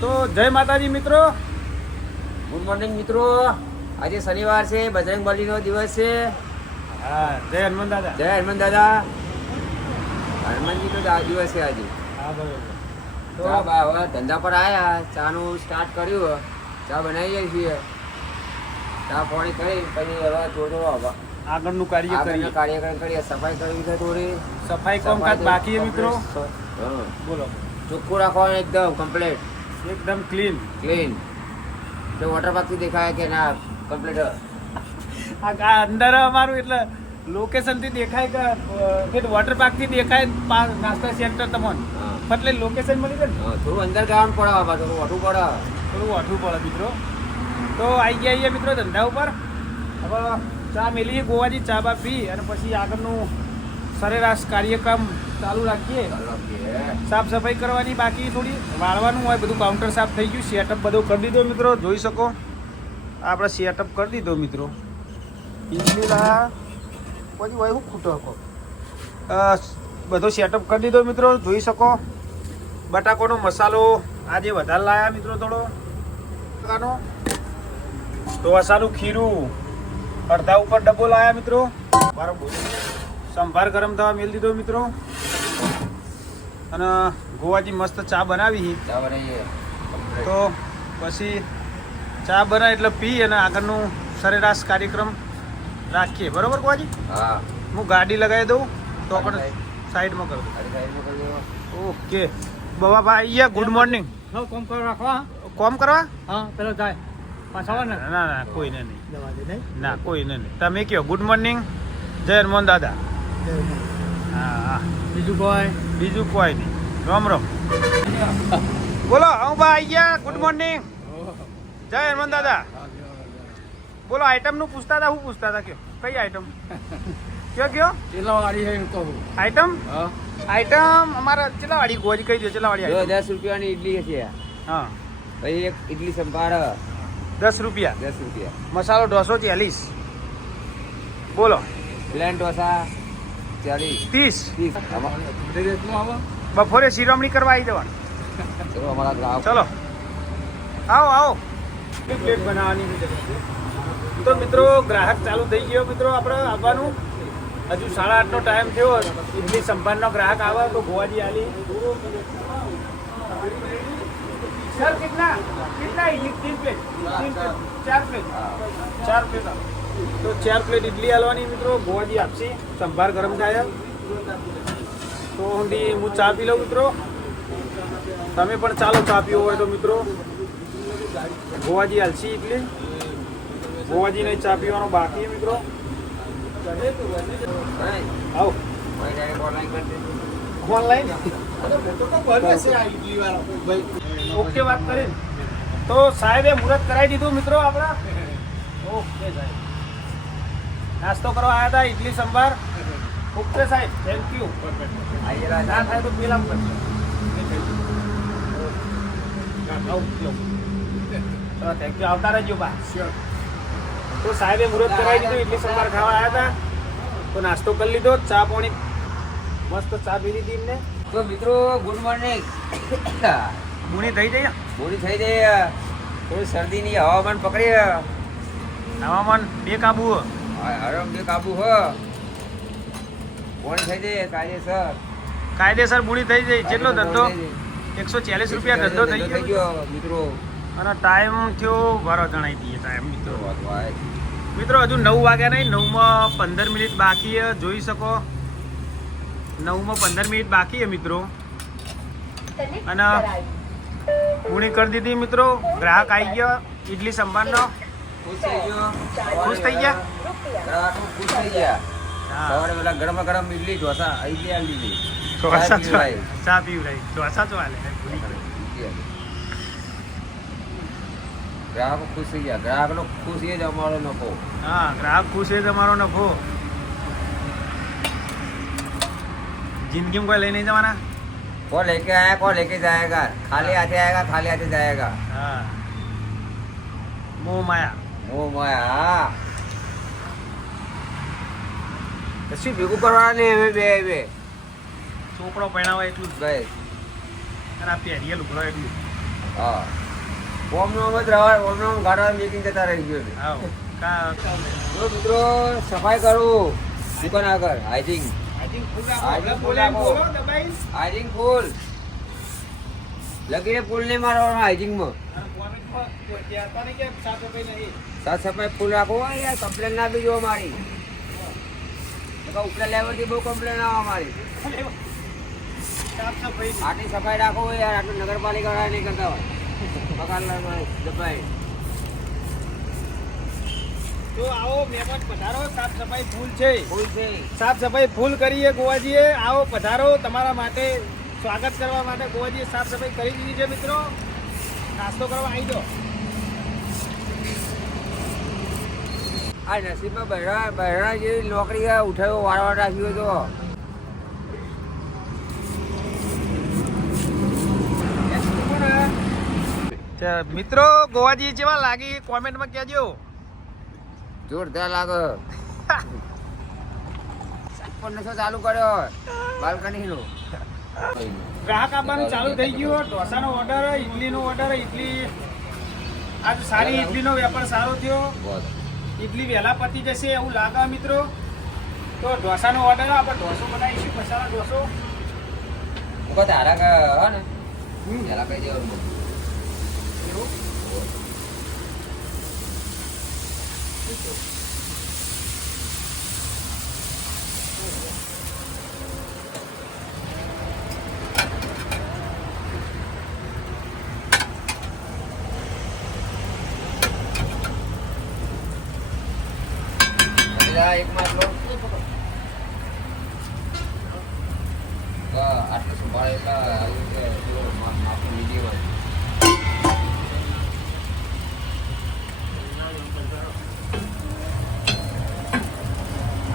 તો જય માતાજી મિત્રો. ગુડ મોર્નિંગ મિત્રો. આજે શનિવાર છે, બજરંગ બલીનો દિવસ છે. હા, જય હનુમાન દાદા. જય હનુમાન દાદા. હનુમાનજી તો દિવસ છે આજે. હા બરોબર. તો ચા બા હવે ધંધા પર આવ્યા, ચાનું સ્ટાર્ટ કર્યું, ચા બનાવીએ છીએ. ચા પાણી કરી પછી હવે થોડો આગળનું કાર્ય કરીએ. કાર્યક્રમ કરીએ. સફાઈ કરવી છે થોડી. સફાઈ કામકાજ બાકી છે મિત્રો. હા, બોલો. ચોખ્ખું રાખવાનું એકદમ કમ્પ્લીટ, એકદમ ક્લીન. તો વોટર પાર્ક થી દેખાય કે ના કમ્પ્લીટ. આ અંદર અમારું એટલે લોકેશન થી દેખાય કે વોટર પાર્ક થી દેખાય નાસ્તા સેન્ટર તમને એટલે લોકેશન મળી જાય ને. થોડું અંદર જવાનું પડે બાબા, થોડું ઓઠું પડે. થોડું ઓઠું પડે મિત્રો. તો આવી ગયા મિત્રો ધંધા ઉપર. હવે ચા મેલીએ, ગોવાજી ચા બા પી અને પછી આગળનું સરેરાશ કાર્યક્રમ ચાલુ રાખીએ. સાફ સફાઈ કરવાની બાકી, થોડી વાળવાનું હોય. બધું કાઉન્ટર સાફ થઈ ગયું, સેટઅપ બધું કરી દીધો મિત્રો. જોઈ શકો આપણે સેટઅપ કરી દીધો મિત્રો. ઇડલી પછી હોય શું ખૂટો હકો બધો સેટઅપ કરી દીધો મિત્રો. જોઈ શકો બટાકોનો મસાલો આજે વધારે લાયા મિત્રો. થોડો ઢોસાનું ખીરું અડધા ઉપર ડબ્બો લાયા મિત્રો. બરાબર. સંભાર ગરમ થવા મેળ દીધો મિત્રો. અને ગોવાજી મસ્ત ચા બનાવી. તો પછી ચા બનાવે એટલે પી અને આગળનું સરેરાશ કાર્યક્રમ રાખીએ. બરોબર ગોવાજી? હા, હું ગાડી લગાવી દઉં તો પણ સાઈડમાં કરું. ઓકે બાબા અહીંયા ગુડ મોર્નિંગ. કોમ કરવા રાખવા. કોમ કરવા? હા, પેલો જાય પાછા ને. ના ના કોઈને નહીં. જવા દે નહીં. ના કોઈને નહીં. તમે કયો ગુડ મોર્નિંગ. જય હનુમાન દાદા. હા હા. બીજું કોઈ બીજું કોઈ નહીં. રામ રામ. બોલો હું બા આવી ગયા. Good morning. જય હનુમાન દાદા. બોલો આઈટમનું પૂછતા હતા. શું પૂછતા હતા? કયો કઈ આઈટમ? કયો ચેલાવાળી છે એમ કહું. આઈટમ? હા, આઈટમ અમારા ચેલાવાળી ગોજી કહી દો. ચેલાવાળી આઈટમ. 10 રૂપિયાની ઈડલી છે. હા, પછી એક ઈડલી સંભાર 10 રૂપિયા. 10 રૂપિયા. મસાલો ઢોસો 40. બોલો પ્લેન ઢોસા 40 30. 30. બપોરે શિરોમણી કરવા આવી જવાનું. ચલો અમારા ગ્રાહક. ચલો આવો આવો. પ્લેટ બનાવવાની તો મિત્રો ગ્રાહક ચાલુ થઈ ગયો મિત્રો. આપણે આવવાનું હજુ 8:30નો ટાઈમ થયો. ઇડલી સંભારનો ગ્રાહક આવે તો ગોવાજી આલી. સર કિતના ઇડલી? 3 plate 4 plate 4 plate. તો 4 પ્લેટ ઇડલી આલવાની મિત્રો. ગોવાજી આપશે. સંભાર ગરમ થાય તો ઊંડી હું ચા પી લઉં મિત્રો. તમે પણ ચાલો ચા પીવો હોય તો મિત્રો. ગોવાજી આલસી ઇડલી. ગોવાજી ને ચા પીવાનો બાકી મિત્રો. આવો ઓનલાઈન ઓકે વાત કરી. તો સાહેબે મુહૂર્ત કરાવી દીધું મિત્રો આપણા. ઓકે સાહેબ નાસ્તો કરવા આવ્યા હતા. ઇડલી સંભાર. ઓકે સાહેબ, થેન્ક યુ. ના થાય તો પેલા થેન્ક યુ. આવતા રહેજો બા. તો સાહેબે મુહૂર્ત કરાવી દીધું. ઇડલી સંભાર ખાવા આવ્યા હતા તો નાસ્તો કરી લીધો. ચા પાણી મસ્ત ચા પી લીધી એમને. તો મિત્રો ગુડ મોર્નિંગ. મૂણી થઈ જાય. પૂરી થઈ જાય. થોડી શરદીની હવામાન પકડી. હવામાન બેકાબુ. આરામ બે કાબુ હ. પૂરી થઈ જાય કાયદેસર. કાયદેસર મૂડી થઈ જાય. કેટલો ધંધો? 140 રૂપિયા ધંધો થઈ ગયો મિત્રો. અને ટાઈમ થયો વારો જણાવી દઈએ ટાઈમ મિત્રો. ભાઈ મિત્રો હજુ 9 વાગ્યા નહીં. 9માં 15 મિનિટ બાકી છે. જોઈ શકો 9માં 15 મિનિટ બાકી છે મિત્રો. અને પૂરી કરી દીધી મિત્રો. ગ્રાહક આવી ગયો ઇડલી સંભારનો. ખુશ થઈ ગયો. ખુશ થઈ ગયા. ગ્રાહકો ખુશ થઈ ગયા. હા. સવારે પેલા ગરમ ગરમ ઇડલી ઢોસા ઇડલી આલી દીધી. ઢોસા પીવડાવી. ચા પીવડાવી. ઢોસા તો હાલે. ગ્રાહકો ખુશ થઈ ગયા. ગ્રાહકનો ખુશ એ જ અમારો નફો. હા, ગ્રાહક ખુશ છે તમારો નફો. जिंदगी में कोई ले नहीं जमाना. कौन लेके आया कौन लेके जाएगा. खाली हाथे आएगा खाली हाथे जाएगा. हाँ, मोह माया. મોહ માયા. કશું ભેગું કરવાના નહીં હવે બે છોકરો પહેણાવા એટલું જ બસ. અને આ પહેરીએ લુગડો એટલું. હા ઓમનો જ રવા ઓમનો ગાડા મેકિંગ જતા રહી ગયો છે. આવો જો મિત્રો સફાઈ કરું દુકાન આગળ હાઇજિંગ હાઇજિંગ ફૂલ લગીને ફૂલ નહીં મારવાનો હાઇજિંગમાં સાફ સફાઈ ફૂલ રાખો યાર કમ્પ્લેન ના બી જો મારી ઉપલા લેવલથી બહુ કમ્પ્લેન આવે મારી આટલી સફાઈ રાખો યાર આટલું નગરપાલિકા વાળા નહીં કરતા હોય પગાર દબાઈ તો આવો મહેમાન પધારો, સાફ સફાઈ ફૂલ છે, ફૂલ છે સાફ સફાઈ ફૂલ કરીએ ગોવાજીએ. આવો પધારો, તમારા માટે સ્વાગત કરવા માટે ગોવાજીએ સાફ સફાઈ કરી દીધી છે મિત્રો. નાસ્તો કરવા આવી દો. આ નસીબમાં બહેરા જેવી નોકરી ઉઠાવ્યો વારવાર રાખ્યો હતો. મિત્રો ગોવાજી કેવા લાગી કોમેન્ટમાં કહેજો. જોરદાર લાગે. પણ નશો ચાલુ કર્યો બાલ્કનીનો. ગ્રાહક આપવાનું ચાલુ થઈ ગયું. ઢોસાનો ઓર્ડર, ઇડલીનો ઓર્ડર. ઇડલી આજ સારી ઇડલીનો વેપાર સારો થયો. ઇડલી વહેલા પતી જશે એવું લાગે મિત્રો. તો ઢોસાનો ઓર્ડર, આપણે ઢોસો બનાવીશું, મસાલા ઢોસો. તારા હો ને પેલા કહી દેવાનું. એક માટલો આટલું સંભાળેલા માપનું મીડિયમ હોય.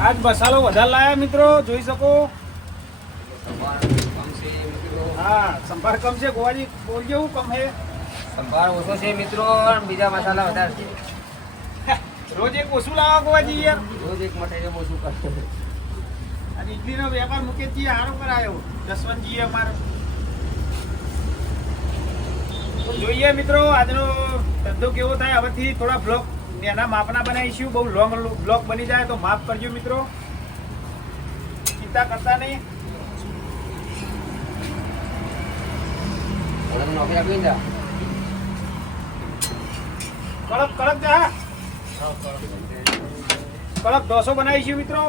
આજ મસાલો વધારે લાયા મિત્રો, જોઈ શકો. હા, સંભાર કમ છે ગોવાજી, બોલજો હું કમ હે. સંભાર ઓછો છે મિત્રો, બીજા મસાલા વધારે છે. રોજ એક ઓછું લાવો ગોવાજી યાર. રોજ એક મટીરિયલ ઓછું કરશે. અને ઇડલીનો વેપાર મુકેશજી સારો કરાયો, જસવંતજીએ અમારો. તો જોઈએ મિત્રો આજનો ધંધો કેવો થાય. હવેથી થોડા બ્લોગ એના માપના બનાવીશું. બહુ લોંગ બ્લોગ બની જાય તો માફ કરજો મિત્રો, ચિંતા કરતા નહીં. નોકરી આપી જા કડક કડક જા, કડક ઢોસો બનાવીશું મિત્રો.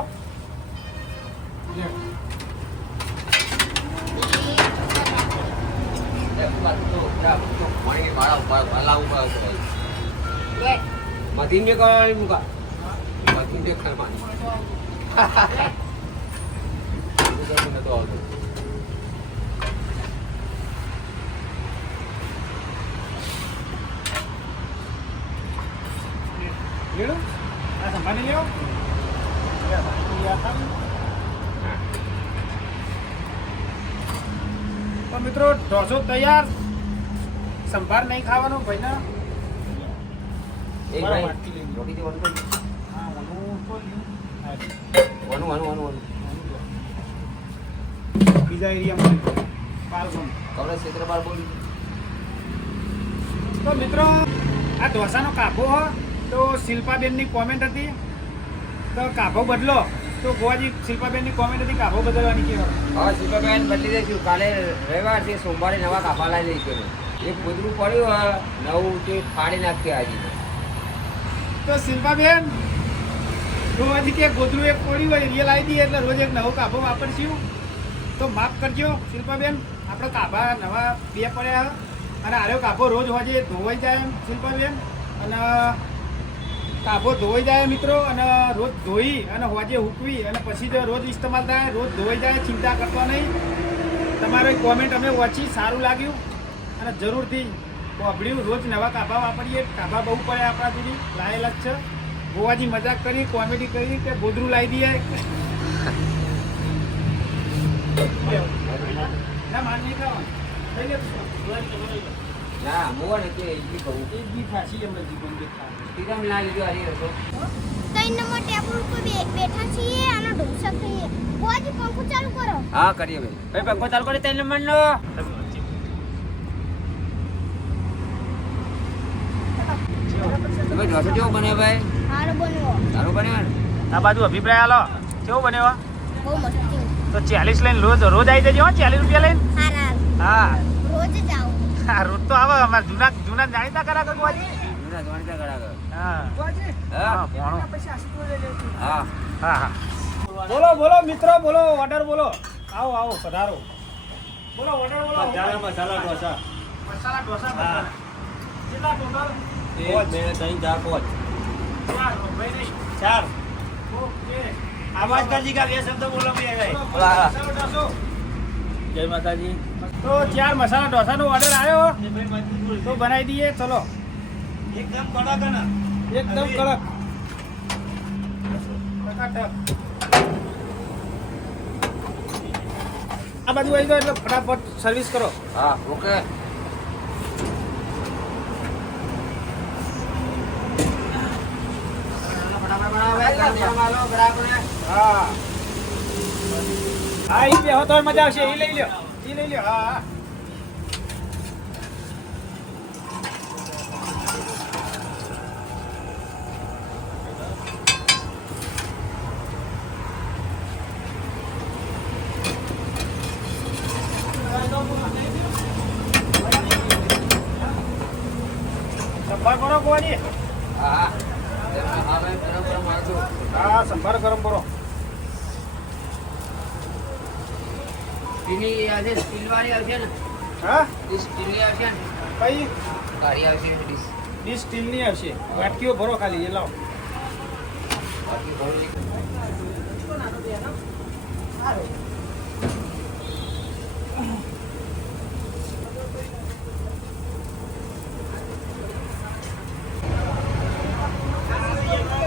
મધીન બે કરવા મૂકા મધીન બે ખરવાની નતો આવતો. લેડો આ સંભાળી લ્યો. તો મિત્રો ઢોસો તૈયાર. સંભાર નહીં ખાવાનો ભાઈને. એ ભાઈ રોટી દેવાનું તો હા, વાનું બીજા એરિયામાં પાલગોમ. કવરેજ ક્ષેત્ર બાર બોલી. તો મિત્રો આ ઢોસાનો કાપો હો તો શિલ્પાબેનની કોમેન્ટ હતી તો કાપો બદલો. તો ગોવાજી શિલ્પાબેનની કોમેન્ટ હતી કાપો બદલવાની કેવો. હા શિલ્પાબેન બદલી દઈશું. કાલે રવિવાર છે, સોમવારે નવા કાપા લાવી દઈશું. એક ગોદરું પડ્યું હા નવું તે ફાડી નાખીએ આજે. તો શિલ્પાબેન ગોવાજી કે ગોદરું એક પડ્યું હોય રિયલ આવી દઈએ એટલે રોજ એક નવો કાપો વાપરશું. તો માફ કરજો શિલ્પાબેન, આપણે કાપા નવા બે પડ્યા અને આર્યો કાપો રોજ હોજે ધોવાઈ જાય એમ શિલ્પાબેન. અને કાપો ધોવાઈ જાય મિત્રો, અને રોજ ધોઈ અને હોજે હૂકવી અને પછી જો રોજ ઇસ્તેમાલ થાય, રોજ ધોવાઈ જાય. ચિંતા કરતો નહીં. તમારો કોમેન્ટ અમે વાંચી, સારું લાગ્યું અને જરૂરથી વાપર્યું. રોજ નવા કાપા વાપરીએ. કાપા બહુ પડે આપણા સુધી, લાયેલા જ છે. ગોવાજી મજાક કરી, કોમેડી કરી કે ગોદરું લાવી દઈએ. ના માન નહીં ખાવાનું. લઈ લે ના મોવા ને કે ઈડલી કહું એક બી ફાંસી એમ નથી ગમતી ખાવાનું. તીરામ ના લીધું આજે રસો. 3 નંબર ટેબલ ઉપર બેઠા છીએ અને ઢોસા ખાઈએ. ગોવાજી પંખો ચાલુ કરો. હા કરીએ ભાઈ. ભાઈ પંખો ચાલુ કરી 3 નંબર નો. ઢોસો કેવો બને ભાઈ? હારો બન્યો. સારું બન્યો ને? આ બાજુ અભિપ્રાય આલો કેવો બન્યો બહુ મસ્ત થયું. તો 40 લઈને રોજ આવી જજો હો, 40 રૂપિયા લઈને. હારા. હા રોજ જ આવું. હા, રોજ તો આવે અમારા જૂના જાણીતા કરા ગોવાજી. જૂના જાણીતા કરાવે. હા હા ભણો. હા હા હા બોલો બોલો મિત્રો બોલો, ઓર્ડર બોલો. આવો આવો પધારો. બોલો ઓર્ડર બોલો. મસાલા ઢોસા. મસાલા ઢોસા હા. કેટલા ટોટલ? 1 2 3 4 ચાર ભાઈ નહીં. 5 ઓકે. आवाज दर्जी का ये शब्द बोलो मैं બોલો, મસાલો ઢોસો. जय माता जी તો 4 મસાલા ઢોસાનો ઓર્ડર આવ્યો તો બનાવી દઈએ. ચલો एकदम कड़क है ना એકદમ કડક ટકાટક. આ બાજુ આવી જાઓ એટલે ફટાફટ સર્વિસ કરો. હા ઓકે. હા હા ઈ બે તો મજા આવશે. ઈ લઈ લ્યો, ઈ લઈ લ્યો. હા હા સંભાર કરો ગોવાજી. હા ભાઈ બરાબર મારજો. હા સંભાર ગરમ કરો. સ્ટીલની આવશે ને? સ્ટીલવાળી આવશે ને? હા સ્ટીલની આવશે ને? કઈ કાળી આવશે ને ડીશ? ડીશ સ્ટીલની આવશે. વાટકીઓ ભરો ખાલી એ લાવો. બાકી ભરું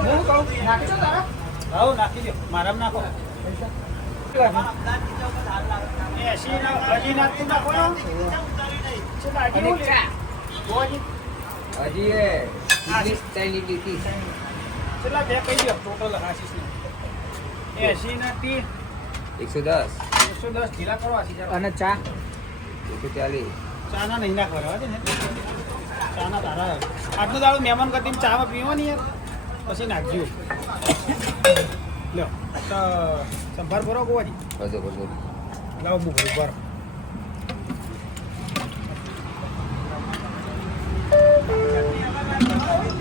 હું કહું નાખી દો તારા. હા નાખી દો. મારામાં નાખો. 80 ના હજી નાખતું નાખો ને. કેટલા હજી અને નું લે? ચા. ગોવાજી હજી એ ઇંગ્લિશ ચાઇનીઝ લીધી. કેટલા બે કહી દો ટોટલ આશીષ ને. 80 ના 30 110 110 ઢીલા કરો આશીષ જરા. અને ચા 140 ચાના નહીં નાખવા છે ને. ચાના તારા આટલું દાડું મહેમાન કરતી ચામાં પીવો ને યાર પછી નાખજો. લ્યો તો સંભાર ભરો ગોવાજી. બધો બધો લાવો બુક ભરો.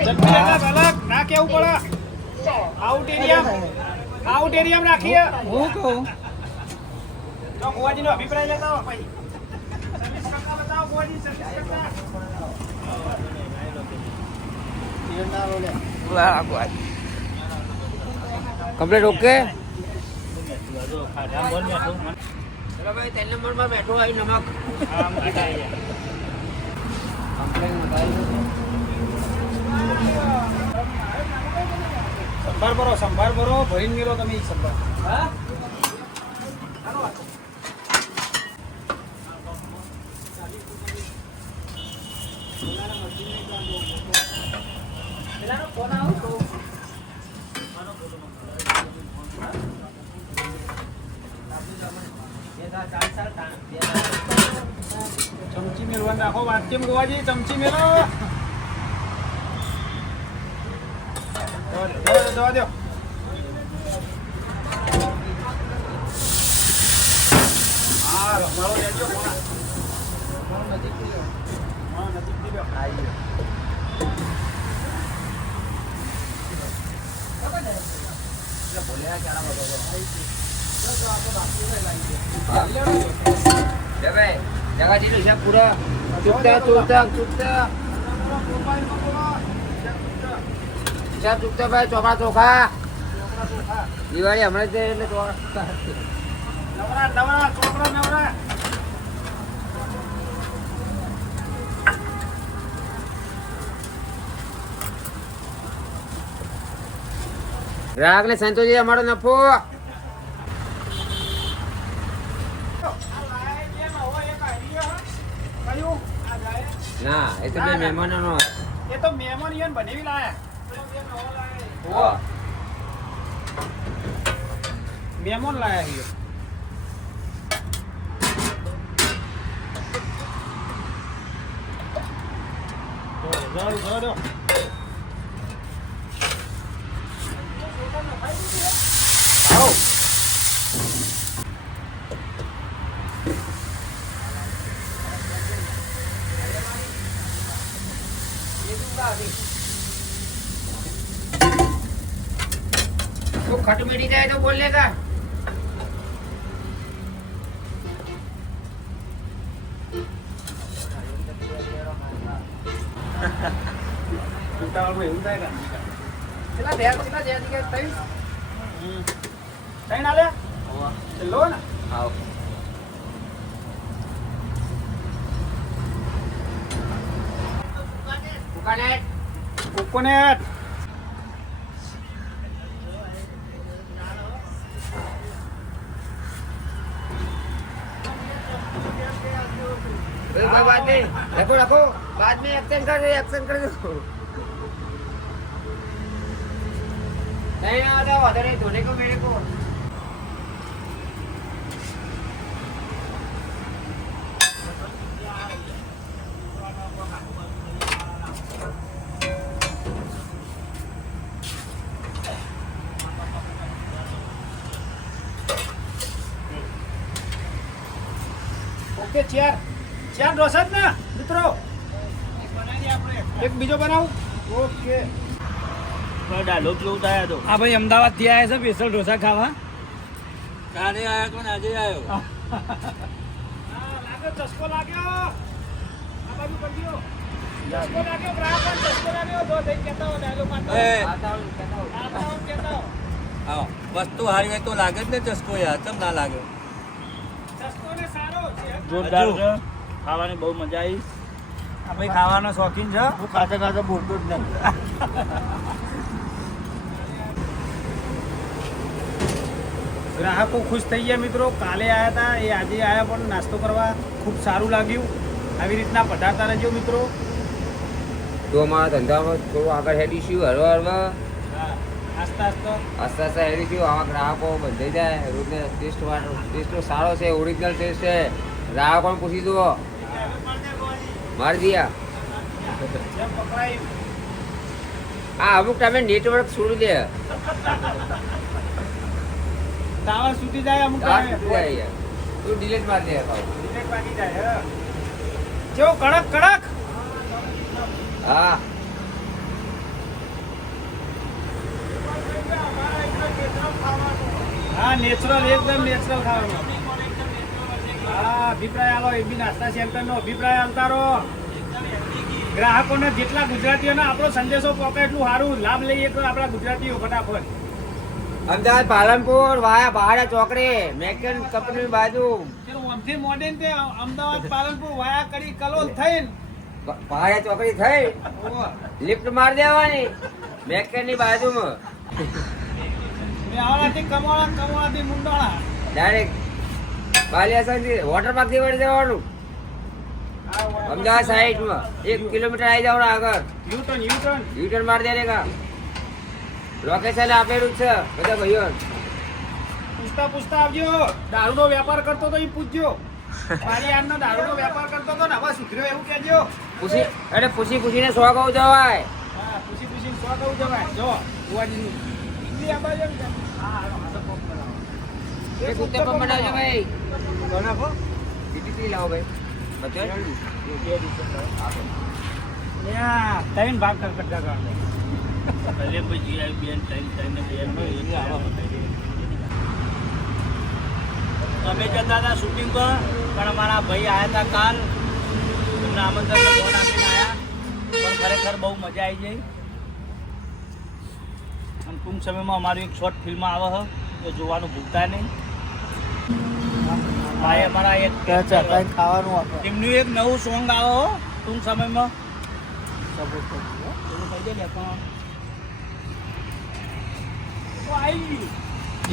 ચટણી અલગ અલગ ના કેવું પડે. આઉટ એરિયામ રાખીએ. હું કહું તો ગોવાજીનો અભિપ્રાય લેતા હો પછી. સર્વિસ કરતા બતાવો ગોવાજી, સર્વિસ કરતા. Complete okay. ખાધા બોલ મેં ચલો ભાઈ 3 નંબરમાં બેઠો આવી નમક. હા મજા આવી ગયા. કમ્પ્લેન બતાવી. સંભાર ભરો ભરીને મેળો તમે ઈ સંભાર. હા ચમચી મેળવાનું રાખો. વાત કેમ ગોવાજી ચમચી મેળો. જવા દો. હા રમાડો લેજો કોણા. નજીકથી લો. હા નજીકથી લો. આવી ગયો. બોલ્યા ચાલા બધો ભાઈ જગા દીધું છે પૂરા. ચૂકતા હિસાબ ચૂકતા ભાઈ. ચોખા ચોખા દિવાળી હમણાં જ એટલે નવરા છોકરા નવરા. ગ્રાહક ને સંતોષી અમારો નફો. ના એ તો બે મહેમાનો નો. એ તો મહેમાન ઈયોને બનાવી લાયા. મહેમાન લાયા ઈયો. જવા દો. આવો. તો ખટ મીઠી જાય તો બોલ ને કા ઉતાવળમાં એવું થાય કે કેટલા દે કે ત્રણ આલે લો ને આવો કોકોનટ કોકોનટ कोई बात नहीं रखो रखो बाद में एक्शन कर दो नहीं आता वादा नहीं धोने को मेरे को ઓકે ચાર ઢોસા જ ને મિત્રો એક બીજો બનાવું ઓકે ડાયલોગ જેવું થાય તો આ ભાઈ અમદાવાદ થી આવ્યા છે સ્પેશિયલ ઢોસા ખાવા કાલે આયા કોણ આજે આવ્યો લાગ્યો ચસ્કો લાગ્યો આ બાજુ કરી દો ચસ્કો લાગ્યો ગ્રાહક ચસ્કો લાગ્યો દો દઈ કહેતા હો ડાયલોગ માં એ आता हूँ कहता हूँ કહેતા હો આવો વસ્તુ હારી હોય તો લાગે જ ને ચસ્કો યાર ચમ ના લાગે ચસ્કો ને સારો જોરદાર છે ખાવાની બહુ મજા આવી આ ભાઈ ખાવાનો શોખીન છે હું ખાતે ખાતે બોલતો જ નહીં ગ્રાહકો ખુશ થઈ ગયા મિત્રો કાલે આવ્યા હતા એ આજે આવ્યા પણ નાસ્તો કરવા ખૂબ સારું લાગ્યું આવી રીતના પધારતા રહેજો મિત્રો तो हमारा धंधा में थोड़ा आगे हेडीશું હરવા હરવા આસ્તા આસ્તા આસ્તે આસ્તે હેડીશું આવા ગ્રાહકો બંધાઈ જાય રોજને ટેસ્ટ સારો છે ઓરિજિનલ ટેસ્ટ છે ગ્રાહકોને પૂછી જુઓ મારી દિયા જેમ પકડાય આ અમુક ટાઈમે નેટવર્ક છોડી દે ટાવર સુધી જાય અમુક ટાઈમે. તું ડિલેટ માર દે ડિલેટ વાગી જાય હે. કેવો કડક કડક હા હા નેચરલ એકદમ નેચરલ ખાવાનું હા અભિપ્રાય આલો એ બી નાસ્તા સેન્ટરનો અભિપ્રાય આવતા રહો ગ્રાહકોને જેટલા ગુજરાતીઓને આપણો સંદેશો પહોંચે એટલું સારું લાભ લઈએ તો આપણા ગુજરાતીઓ ફટાફટ અમદાવાદ પાલનપુર વાયા બહાડા ચોકડી મેકેન કંપની બાજુ આમથી મોડેન તે અમદાવાદ પાલનપુર વાયા કરી કલોલ થઈને બહાડા ચોકડી થઈ લિફ્ટ માર દેવાની મેકેન ની બાજુમાં આવડાથી કમોળાથી મુંડાળા ડાયરેક્ટ બાલિયાસન થી વોટર પાર્ક થી વળી જવાનું અમદાવાદ સાઈડમાં 1 કિલોમીટર આવી જવાનું આગળ યુટર્ન યુટર્ન માર દે કા લોકેશન આપેલું જ છે બધા ભાઈઓ પૂછતા આવજો દારૂનો વેપાર કરતો તો એ પૂછજો મારી યારનો દારૂનો વેપાર કરતો તો ને હવે સુધર્યો એવું કહેજો પૂછીને સો કહું જવાય હા પૂછીને સો કહું જવાય જો બુવાજીનું ઇડલી આ બાજુ ને હા હા તો કોક બનાવો એક ઉત્તપમ બનાવજો ભાઈ બનાવો ટીટી લાવો ભાઈ બચો ત્યાં ત્રણ ભાગ કરતા કરતા પહેલે પછી આવી બેન ટાઈમ ને બેન અમે જતા હતા શૂટિંગ પર પણ અમારા ભાઈ આવ્યા હતા કાલ એમને આમંત્રણ ફોન આપીને આવ્યા પણ ખરેખર બહુ મજા આવી ગઈ અને ટૂંક સમયમાં અમારી એક શોર્ટ ફિલ્મ આવે છે એ જોવાનું ભૂલતા નહીં ભાઈ અમારા એક ખાવાનું એમનું એક નવું સોંગ આવે હો ટૂંક સમયમાં એવું કહી દે ને પણ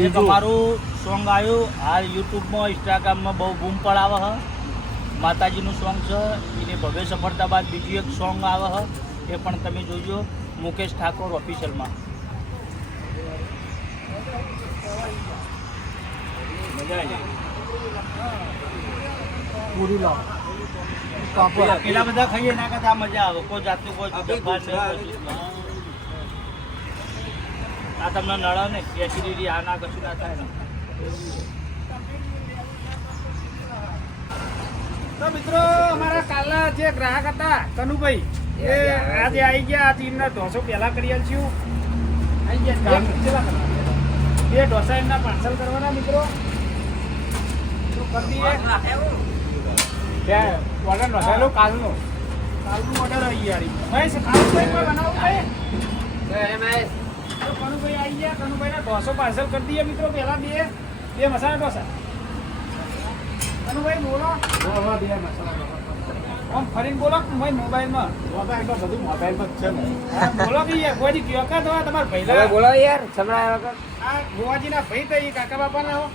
એક અમારું સોંગ આવ્યું હાલ યુટ્યુબમાં ઇન્સ્ટાગ્રામમાં બહુ બૂમ પણ આવે છે માતાજીનું સોંગ છે એની ભવ્ય સફળતા બાદ બીજું એક સોંગ આવે છે એ પણ તમે જોજો મુકેશ ઠાકોર ઓફિશિયલમાં મજા આવી પૂરી લાવો જાય પેલા બધા ખાઈએ ના કરતા મજા આવે કોઈ જાતનું કોઈ ડબ્બા નહીં, આ તમને નળ ને એસિડિટી આ ના કશું ના થાય ને. તો મિત્રો અમારા કાલના જે ગ્રાહક હતા કનુભાઈ એ આજે આવી ગયા. આજે એમના ઢોસો પહેલા કરી આલશું. આવી ગયા બે ઢોસા એમના પાર્સલ કરવાના મિત્રો. તો કરી દઈએ. ત્યાં ઓર્ડર નોંધાયેલો કાલનું ઓર્ડર આવી ગયા. મહેશ ખાવું કોઈ બનાવું ભાઈ? તો કનુભાઈ આવી ગયા. કનુભાઈના ઢોસો પાર્સલ કરી દઈએ મિત્રો. પહેલા બે મસાલા ઢોસા. કનુભાઈ બોલો. આમ ફરીને બોલો મોબાઈલમાં. બધું મોબાઈલમાં જ છે ને. બોલો કે યાર ગોવાજી કયો કા તમારા હવે ભાઈલા બોલો યાર સંભળાય વગર. આ ગોવાજીના ભાઈ તો એ કાકા બાપાના હો.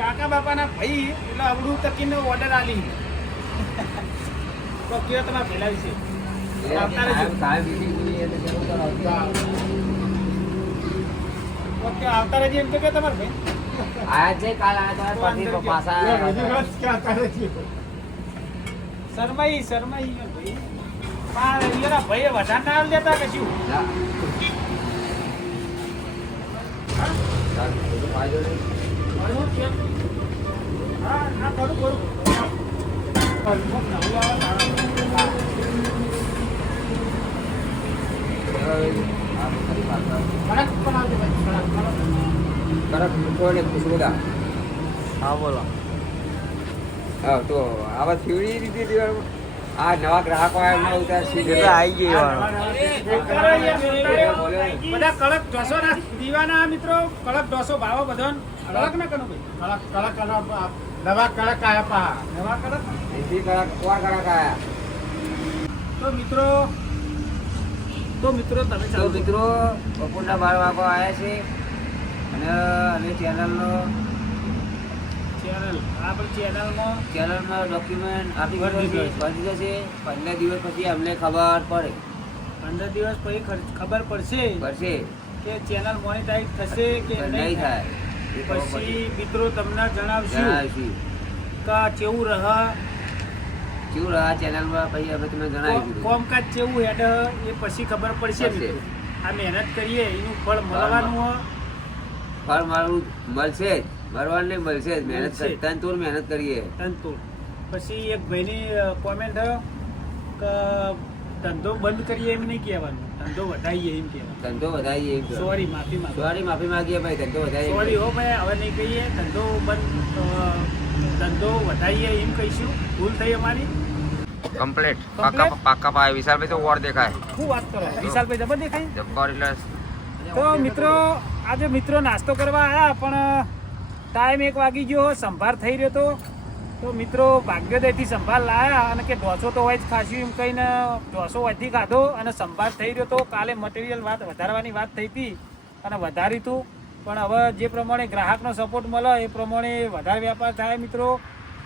કાકા બાપાના ભાઈ એટલે અવડું તકીને ઓર્ડર આલી. તો કયો તમારા ભાઈલા વિશે આવતા રહેજો. ઓકે આવતા રહેજો એમ તો કે તમારા ભાઈ આયા છે કાલ આયા તો પતિ પાછા શરમાઈ ભાઈ એના ભાઈ વધારે ના આવી દેતા કે શું? ફાયદો નહીં. હા હા કરું કડક મીઠો ને ખુશબુદાર. હા બોલો. હા તો આવા થીવડી રીતે દેવાનું. આ નવા ગ્રાહકો આવ્યા એમના ઉતાર સીધે આવી બધા કડક ઢોસો ના દીવાના મિત્રો. કડક ઢોસો ભાવો બધો કડક ના કનું ભાઈ નવા કડક એથી કડક કોણ કડક આયા. તો મિત્રો તમે તો મિત્રો બપોરના 12 વાગો આવ્યા છે અને અમે ચેનલમાં ડોક્યુમેન્ટ આપી ભરી જશે. 15 દિવસ પછી અમને ખબર પડે 15 દિવસ પછી ખબર પડશે કે ચેનલ મોનેટાઈઝ થશે કે નહીં થાય. એ ખબર પછી મિત્રો તમને જણાવશું જણાવીશું કે કેવું રહ કેવું રહ્યા ચેનલમાં. પછી અમે તમને જણાવીશું. કોમકાજ કેવું હેડ એ પછી ખબર પડશે પડશે. મિત્રો. આ મહેનત કરીએ એનું ફળ મળવાનું હોય. ફળ મારું મળશે જ. મળવાનું નહીં, મળશે જ. મહેનત મળશે. તનતોડ મહેનત કરીએ. તંતુ પછી એક ભાઈની કોમેન્ટ કે ધંધો બંધ કરીએ એમ નહીં કહેવાનું, ધંધો વધારીએ એમ કહેવાનું. ધંધો વધારીએ એમ કહેવાનું. સોરી માફી માંગુ. સોરી માફી માંગીએ ભાઈ. ધંધો વધારીએ. સોરી હો ભાઈ, હવે નહીં કહીએ ધંધો વધારીએ એમ કહીશું. ભૂલ થઈ અમારી. કમ્પ્લીટ પાકા- પાકા પાય. વિશાલભાઈ તો ઓર દેખાય. શું વાત કરો વિશાલભાઈ, જબર દેખાય. જબ્બર એટલે તો મિત્રો આજે મિત્રો નાસ્તો કરવા આવ્યા પણ ટાઈમ 1 વાગી ગયો. સંભાર થઈ રહ્યો તો મિત્રો ભાગ્યોદયથી સંભાર લાયા અને કે ઢોસો તો હોય જ ખાશું એમ કહીને ઢોસો વધથી ખાધો અને સંભાર થઈ રહ્યો તો. કાલે મટીરિયલ વધારવાની વાત થઈ હતી અને વધારી હતું પણ હવે જે પ્રમાણે ગ્રાહકનો સપોર્ટ મળે એ પ્રમાણે વધારે વેપાર થાય મિત્રો.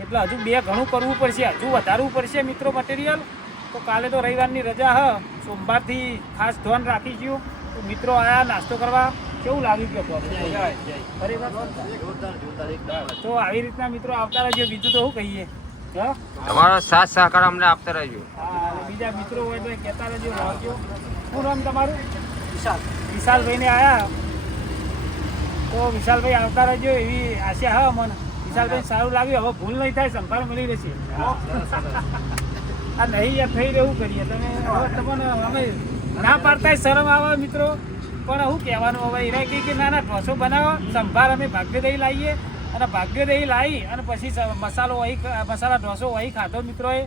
એટલે હજુ ઘણું કરવું પડશે, હજુ વધારવું પડશે મિત્રો મટીરિયલ. તો કાલે તો રવિવારની રજા હ, સોમવારથી ખાસ ધ્યાન રાખીશું. તો મિત્રો આયા નાસ્તો કરવા. કેવું લાગ્યું કે તો આવી રીતના મિત્રો આવતા રહેજો. બીજું તો શું કહીએ? હા તમારો સાથ સહકાર અમને આપતા રહેજો. અને બીજા મિત્રો હોય તો કહેતા રહેજો. આવજો. શું નામ તમારું? વિશાલભાઈને આયા તો વિશાલભાઈ આવતા રહેજો એવી આશા હા મને. વિશાલભાઈ સારું લાગ્યું. હવે ભૂલ નહીં થાય, સંભાળ મળી રહેશે. આ નહીં યાર થઈ રહેવું કરીએ તમે. હવે તમને અમે ના પાડતા શરમ આવે મિત્રો, પણ શું કહેવાનું હવે? એના કહે કે ના ના ઢોસો બનાવો, સંભાર અમે ભાગ્યોદય લાવીએ અને ભાગ્યોદય લાવી અને પછી મસાલા ઢોસો વહી ખાધો મિત્રોએ.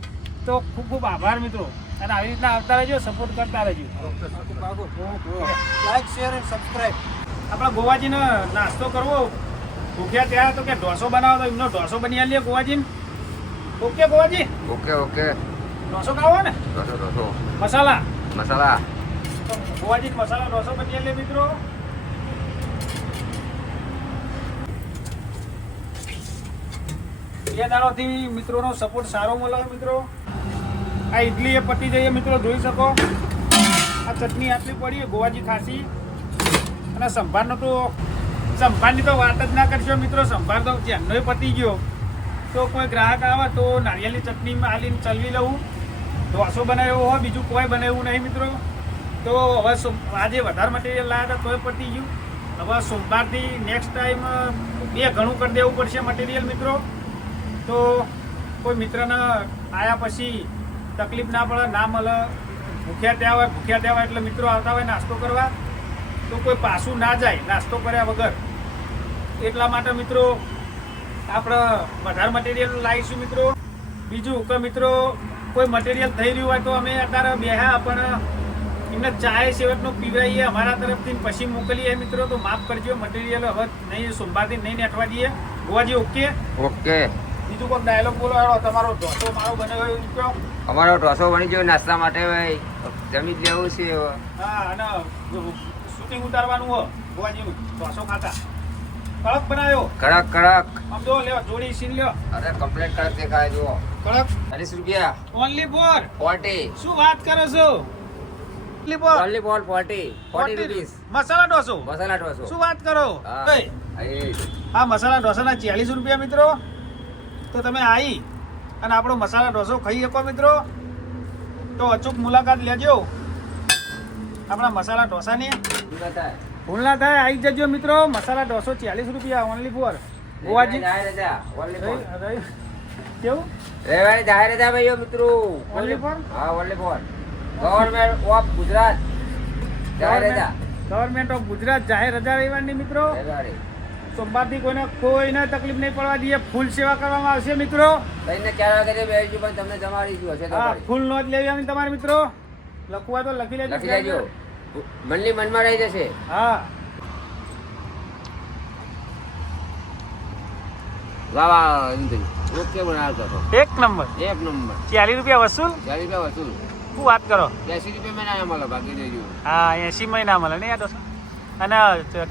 તો ખૂબ ખૂબ આભાર મિત્રો. અને આવી રીતના આવતા રહેજો, સપોર્ટ કરતા રહેજો. લાઈક શેર અને સબસ્ક્રાઈબ. આપણા ગોવાજીને નાસ્તો કરવો ભૂખ્યા ત્યાં તો કે ઢોસો બનાવો તો એમનો ઢોસો બની આલીએ ગોવાજીને. Okay Govaji, okay okay. ઢોસો ખાવો ને? ઢોસો મસાલા મસાલા. તો ગોવાજી મસાલા ઢોસો બની આલીએ મિત્રો. બે દાડોથી મિત્રોનો સપોર્ટ સારો મળે મિત્રો. આ ઇડલી એ પતી જઈએ મિત્રો, જોઈ શકો. આ ચટણી આટલી પડી ગોવાજી ખાસી. અને સંભારનો તો સંભારની તો વાત જ ના કરશો મિત્રો. સંભાર તો જેમનો પતી ગયો. તો કોઈ ગ્રાહક આવે તો નારિયેળની ચટણીમાં આલીને ચલવી લઉં. ઢોસો બનાવ્યો હોય, બીજું કોઈ બનાવ્યું નહીં મિત્રો. તો હવે આજે વધારે મટીરિયલ લાવ્યા હતા તોય પતી ગયું. હવે સોમવારથી નેક્સ્ટ ટાઈમ 2 ગણું કરી દેવું પડશે મટીરિયલ મિત્રો. તો કોઈ મિત્રને આવ્યા પછી તકલીફ ના પડે, ના મળે, ભૂખ્યા ત્યાં હોય એટલે મિત્રો આવતા હોય નાસ્તો કરવા તો કોઈ પાછું ના જાય નાસ્તો કર્યા વગર. એટલા માટે મિત્રો આપણે વધારે મટીરિયલ લાવીશું મિત્રો. બીજું કે મિત્રો કોઈ મટીરિયલ થઈ રહ્યું હોય તો અમે અત્યારે બેહ્યા પણ એમને ચાય સેવટનું પીવડાવીએ અમારા તરફથી પછી મોકલીએ મિત્રો. તો માફ કરજો, મટીરિયલ હવે નહીં સોમવારથી નહીં નેઠવા દઈએ. ગોવાજી ઓકે ઓકે. બીજું કોઈ ડાયલોગ બોલો હેડો. તમારો ઢોસો મારો બનાવ્યો કયો? અમારો ઢોસો બની ગયો નાસ્તા માટે ભાઈ, જમી જ લેવું છે હવે. હા, અને શૂટિંગ ઉતારવાનું હો ગોવાજીનું ઢોસો ખાતા. કડક બનાવ્યો, કડક કડક. આમ જો લ્યો જોડી સીન લ્યો. અરે કમ્પ્લીટ કડક દેખાય જુઓ. કડક 40 રૂપિયા. Only for 40. શું વાત કરો છો? Only for only for 40 rupees. Masala ઢોસો. મસાલા ઢોસો. શું વાત કરો? હા. કઈ? આ મસાલા ઢોસાના 40 રૂપિયા મિત્રો. તો તમે આવી અને આપણો મસાલા ઢોસો ખાઈ શકો મિત્રો. તો અચૂક મુલાકાત લેજો આપણા મસાલા ઢોસાની. ભૂલ ના થાય, આવી જજો મિત્રો. મસાલા ઢોસો 40 રૂપિયા ઓનલી ફોર ગોવાજી. કેવું રવિવારે જાહેર રજા ભાઈઓ મિત્રો. Only for? હા, only for. Government of Gujarat જાહેર રજા. ગવર્મેન્ટ ઓફ ગુજરાત જાહેર રજા રવિવારની મિત્રો. રવિવારે સોમવારથી કોઈને તકલીફ નહીં પડવા દઈએ. ફૂલ સેવા કરવામાં આવશે મિત્રો. લઈને 4 વાગે બેસજો પણ તમને જમાડી ગયો છે તો હા, પડી. ફૂલ નોંધ લેવી આવી તમારે મિત્રો. લખવા તો લખી લેજો. લખી લેજો, મનની મનમાં રહી જશે. હા, વાહ વાહ ઇન્દ્ર. ઓકે બનાવતો હતો. એક નંબર. 1 નંબર. 40 રૂપિયા વસૂલ. 40 રૂપિયા વસૂલ. શું વાત કરો? 80 રૂપિયા મેં ના મળે, બાકી દેજો. હા, 80 મહિના મળે નહીં આ ઢોસા. અને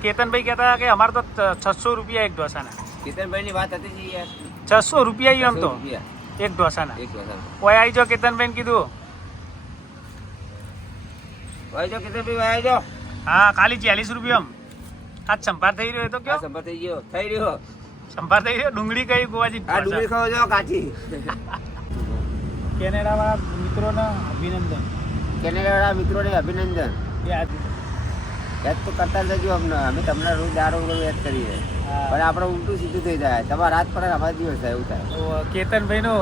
કેતનભાઈ કહેતા કે અમારે તો 600 રૂપિયા એક ઢોસાના. કેતનભાઈ ની વાત હતી છે યાર. 600 રૂપિયા ઈ એમ તો 600 રૂપિયા એક ઢોસાના. એક વખત. કોઈ આવી જો કેતનભાઈ કીધું. ભાઈ જો કેતનભાઈ ભાઈ જો. હા, ખાલી 40 રૂપિયા. આજ સંભાર થઈ રહ્યો એ તો આ કયો સંભાર થઈ ગયો, થઈ રહ્યો. સંભાર થઈ રહ્યો. ડુંગળી કઈ ગોવાજી? આ ડુંગળી ખાવ જો કાચી. કેનેડાવાળા મિત્રોને અભિનંદન. કેનેડાવાળા મિત્રોને અભિનંદન. યાદ યાદ તો કરતા જ રહેજો અમને. અમે તમને રોજ દારો યાદ કરીએ હા. પણ આપણે ઉલટું સીધું થઈ જાય. તમારા રાત પડે અમારા દિવસ થાય એવું થાય. તો કેતનભાઈનો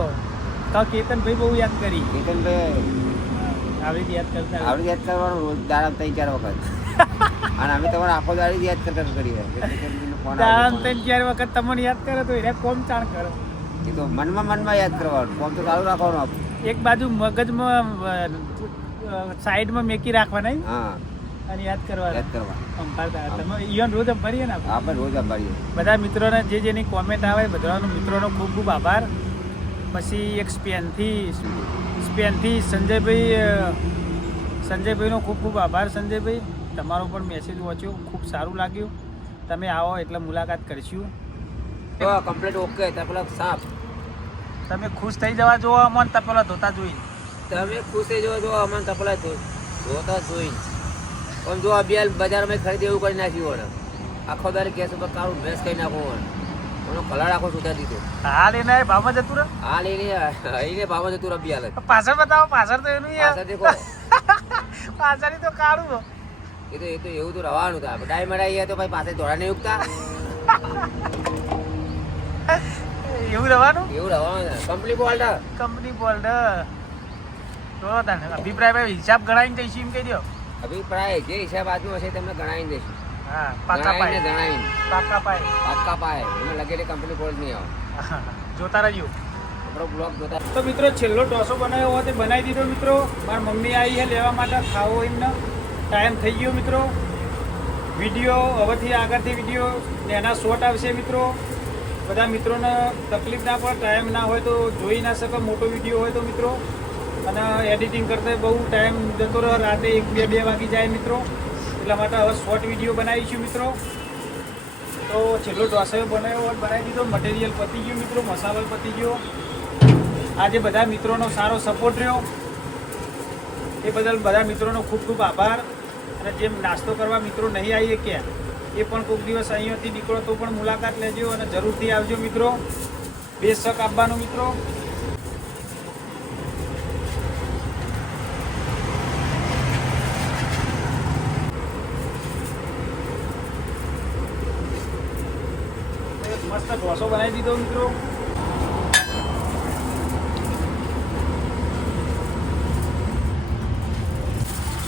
તો કેતનભાઈ બહુ યાદ કરી. કેતનભાઈ આવી રીતે યાદ કરતા આપણે યાદ કરવાનું રોજ દાડા 3-4 વખત. અને અમે તમારા આખો દાડી યાદ કરતા કરીએ. કેતનભાઈનો ફોન દાન આવે. 3-4 વખત તમને યાદ કરે તો એને કોમ ચાણ કરો. એ તો મનમાં યાદ કરવાનું. ફોન તો ચાલુ રાખવાનું આપણે. એક બાજુ મગજમાં સાઈડમાં મેકી રાખવાના હા, અને યાદ કરવાના. યાદ કરવાનું. સંભાળતા તમે ઈવન રોજ ભરીએ ને આપણે. આપણે રોજ અંબાડીએ. બધા મિત્રોને જેની કોમેન્ટ આવે બધાનો મિત્રોનો ખૂબ ખૂબ આભાર. પછી એક સ્પેનથી સંજયભાઈનો ખૂબ ખૂબ આભાર. સંજયભાઈ, તમારો પણ મેસેજ વાંચ્યો, ખૂબ સારું લાગ્યું. તમે આવો એટલે મુલાકાત કરીશું. તો કમ્પ્લીટ ઓકે. તો પેલા સાપ તમે ખુશ થઈ જવા જોવો અમને તપેલા ધોતા જોઈ. તમે ખુશ થઈ જાઓ. જો અમને તપલા જોતા જોઈ પણ જો આ બેલ બજારમાં ખરીદી એવું કરી નાખ્યું હોય આખો દારી કેસ ઉપર કાળું ભેંસ કરી નાખો હોય એનો કલર આખો સુધા દીધો. હાલ એને ભાવમાં જતું રહે. હાલ એને ભાવ જતું રબી હાલ પાછળ બતાવો. પાછળ તો એનું યાર. પાછળ દેખો. પાછળ તો કાળું. એ તો એવું તો રવાનું હતું. આપણે ડાય મરાઈએ તો ભાઈ પાસે દોડા નહીં ઉગતા. એવું રહેવાનું. એવું રવાનું કંપની બોલ્ડ. Company bold. તો તને અભિપ્રાય ભાઈ હિસાબ ગણાવીને જઈશું એમ કહી દો. અભિપ્રાય જે હિસાબ આજનો હશે તમને ગણાવી દઈશું. હા, પાકા પાય. ગણાવીને પાકા પાય. પાક્કા પાય એમાં લગેલી કંપની બોલ્ડ નહીં આવે. જોતા રહેજો. આપણો બ્લોગ જોતા. તો મિત્રો છેલ્લો ઢોસો બનાવ્યો હોય તે બનાવી દીધો મિત્રો. મારી મમ્મી આવી છે લેવા માટે. ખાવો એમને ટાઈમ થઈ ગયો મિત્રો. વિડીયો હવેથી આગળથી વિડીયો એના શોર્ટ આવશે મિત્રો. બધા મિત્રોને તકલીફ ના પડે, ટાઈમ ના હોય તો જોઈ ના શકે મોટો વિડીયો હોય તો મિત્રો. અને એડિટિંગ કરતા બહુ ટાઈમ જતો રહે, રાતે 1-2 વાગી જાય મિત્રો. એટલા માટે હવે શોર્ટ વિડીયો બનાવીશું મિત્રો. તો છેલ્લો ઢોસો બનાવ્યો બનાવી દીધો. મટીરિયલ પતી ગયું મિત્રો, મસાલો પતી ગયો. આજે બધા મિત્રોનો સારો સપોર્ટ રહ્યો એ બદલ બધા મિત્રોનો ખૂબ ખૂબ આભાર. અને જેમ નાસ્તો કરવા મિત્રો નહીં આવીએ ક્યાં એ પણ કોઈક દિવસ અહીંયાથી નીકળો તો પણ મુલાકાત લેજો અને જરૂરથી આવજો મિત્રો. બેશક આવવાનું મિત્રો. મસ્ત ઢોસો બનાવી દીધો મિત્રો.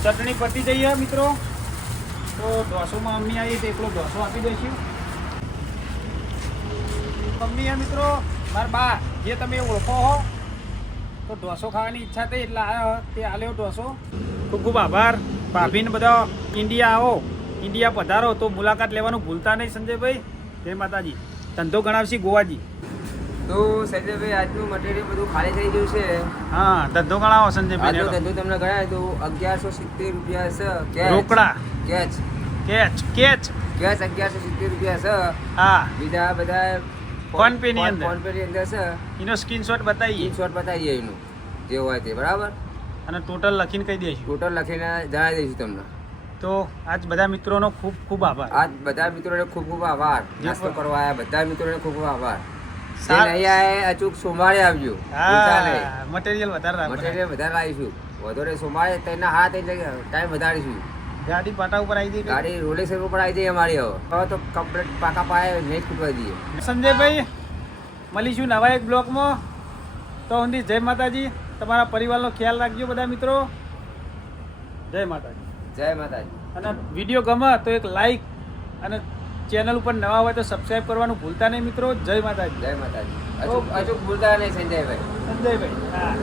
ચટણી પતી જઈએ મિત્રો. તો ઢોસોમાં મમ્મી આવી તો એકલો ઢોસો આપી દઈશું. મમ્મી એ મિત્રો મારા બા જે તમે ઓળખો હો તો ઢોસો ખાવાની ઈચ્છા થઈ એટલે આવ્યો તે આલ્યો ઢોસો. ખૂબ ખૂબ આભાર. ભાભીને બધા ઇન્ડિયા આવો, ઇન્ડિયા પધારો તો મુલાકાત લેવાનું ભૂલતા નહીં સંજયભાઈ. જય માતાજી. ધંધો ગણાવશી ગોવાજી. તો સંજયભાઈ આજનું મટીરિયલ બધું ખાલી થઈ ગયું છે. હા ધંધો ગણાવો આજનો સંજયભાઈ. ધંધો તમને ગણાય તો 1170 રૂપિયા છે કેશ. રોકડા કેચ કેચ કેચ. કેશ 1170 રૂપિયા છે. હા બીજા બધા ફોન પે ની અંદર. ફોન પે ની અંદર છે. એનો સ્ક્રીનશોટ બતાવીએ સ્ક્રીનશોટ બતાવીએ એનું જે હોય તે બરાબર. અને ટોટલ લખીને કહી દઈશું. ટોટલ લખીને જણાવી દઈશું તમને. તો આજ બધા મિત્રોનો ખૂબ ખૂબ આભાર. આજ બધા મિત્રોને ખૂબ ખૂબ આભાર. નાસ્તો કરવા આવ્યા બધા મિત્રોને ખૂબ ખૂબ આભાર. જે સારું. નહીં આવે અચૂક સોમવારે આવજો. ભૂલતા નહીં. હા મટીરિયલ વધારે રાખો. મટીરિયલ વધારે લાવીશું. વધોરે સોમવારે તેના હાથ ટાઈમ વધારીશું. ગાડી પાટા ઉપર આવી જઈ. ગાડી રોલેક્સ ઉપર આવી જાય અમારી હવે. હવે તો કમ્પ્લીટ પાકા પાયે નહીં ખૂટવા દઈએ. સંજયભાઈ મળીશું નવા એક બ્લોકમાં. તો સુધી જય માતાજી. તમારા પરિવારનો ખ્યાલ રાખજો બધા મિત્રો. જય માતાજી. જય માતાજી. અને વિડીયો ગમે તો એક લાઈક અને ચેનલ ઉપર નવા હોય તો સબસ્ક્રાઈબ કરવાનું ભૂલતા નહીં મિત્રો. જય માતાજી. જય માતાજી. અચૂક ભૂલતા નહીં સંજયભાઈ. સંજયભાઈ હા.